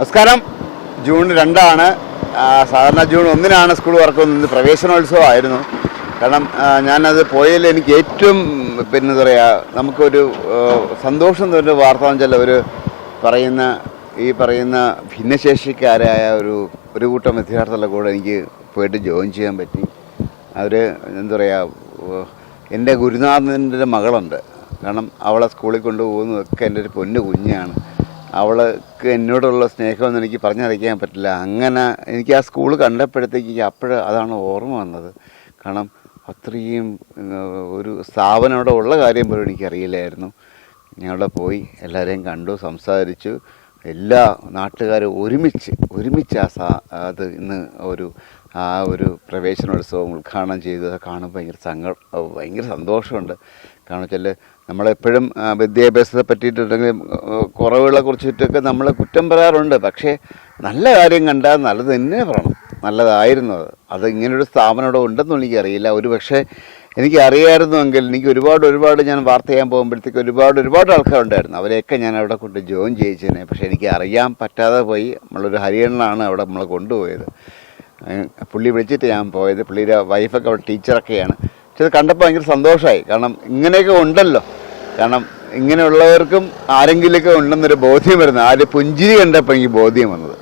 നമസ്കാരം. ജൂൺ 2 സാധാരണ June 1 school തുറക്കുന്നത്. പ്രവേശനോത്സവമായിരുന്നു. കാരണം ഞാനത് പോയതിൽ എനിക്ക് ഏറ്റവും എന്താ പറയുക, നമുക്കൊരു സന്തോഷം തോന്നുന്ന വാർത്ത എന്ന് വെച്ചാൽ ഈ പറയുന്ന ഭിന്നശേഷിക്കാരായ ഒരു കൂട്ടം വിദ്യാർത്ഥികളുടെ കൂടെ എനിക്ക് പോയിട്ട് ജോയിൻ ചെയ്യാൻ പറ്റി. അവർ എന്താ പറയുക, എൻ്റെ ഗുരുനാഥൻ്റെ മകളുണ്ട്. കാരണം അവളെ സ്കൂളിൽ കൊണ്ടുപോകുന്നതൊക്കെ എൻ്റെ ഒരു പൊന്നു കുഞ്ഞാണ്. അവൾക്ക് എന്നോടുള്ള സ്നേഹമൊന്നും എനിക്ക് പറഞ്ഞറിയിക്കാൻ പറ്റില്ല. അങ്ങനെ എനിക്ക് ആ സ്കൂൾ കണ്ടപ്പോഴത്തേക്ക് അതാണ് ഓർമ്മ വന്നത്. കാരണം അത്രയും ഒരു സ്ഥാപനം അവിടെ ഉള്ള കാര്യം പോലും എനിക്കറിയില്ലായിരുന്നു. ഞാൻ അവിടെ പോയി എല്ലാവരെയും കണ്ടു, സംസാരിച്ചു. എല്ലാ നാട്ടുകാരും ഒരുമിച്ച് അത് ഇന്ന് ഒരു പ്രവേശനോത്സവം ഉദ്ഘാടനം ചെയ്തു. അത് കാണുമ്പോൾ ഭയങ്കര സന്തോഷമുണ്ട്. കാരണം വെച്ചാൽ നമ്മളെപ്പോഴും വിദ്യാഭ്യാസത്തെ പറ്റിയിട്ടുണ്ടെങ്കിൽ കുറവുകളെ കുറിച്ചിട്ടൊക്കെ നമ്മൾ കുറ്റം പറയാറുണ്ട്. പക്ഷേ നല്ല കാര്യം കണ്ടാൽ നല്ലത് തന്നെ പറയണം. നല്ലതായിരുന്നു അത് ഇങ്ങനൊരു സ്ഥാപനം അവിടെ ഉണ്ടെന്നും എനിക്കറിയില്ല. പക്ഷേ എനിക്കറിയാമായിരുന്നുവെങ്കിൽ എനിക്ക് ഒരുപാട് ഞാൻ വാർത്ത ചെയ്യാൻ പോകുമ്പോഴത്തേക്ക് ഒരുപാട് ആൾക്കാരുണ്ടായിരുന്നു. അവരെയൊക്കെ ഞാൻ അവിടെ കൊണ്ട് ജോയിൻ ചെയ്യിച്ചേനെ. പക്ഷേ എനിക്ക് അറിയാൻ പറ്റാതെ പോയി. നമ്മളൊരു ഹരിയണ്ണനാണ് അവിടെ നമ്മളെ കൊണ്ടുപോയത്. പുള്ളി വിളിച്ചിട്ട് ഞാൻ പോയത്. പുള്ളിയുടെ വൈഫൊക്കെ അവിടെ ടീച്ചറൊക്കെയാണ്. പക്ഷെ അത് കണ്ടപ്പോൾ ഭയങ്കര സന്തോഷമായി. കാരണം ഇങ്ങനെയൊക്കെ ഉണ്ടല്ലോ. കാരണം ഇങ്ങനെയുള്ളവർക്കും ആരെങ്കിലുമൊക്കെ ഉണ്ടെന്നൊരു ബോധ്യം വരുന്നത്. പുഞ്ചിരി കണ്ടപ്പോൾ എനിക്ക് ബോധ്യം വന്നത്.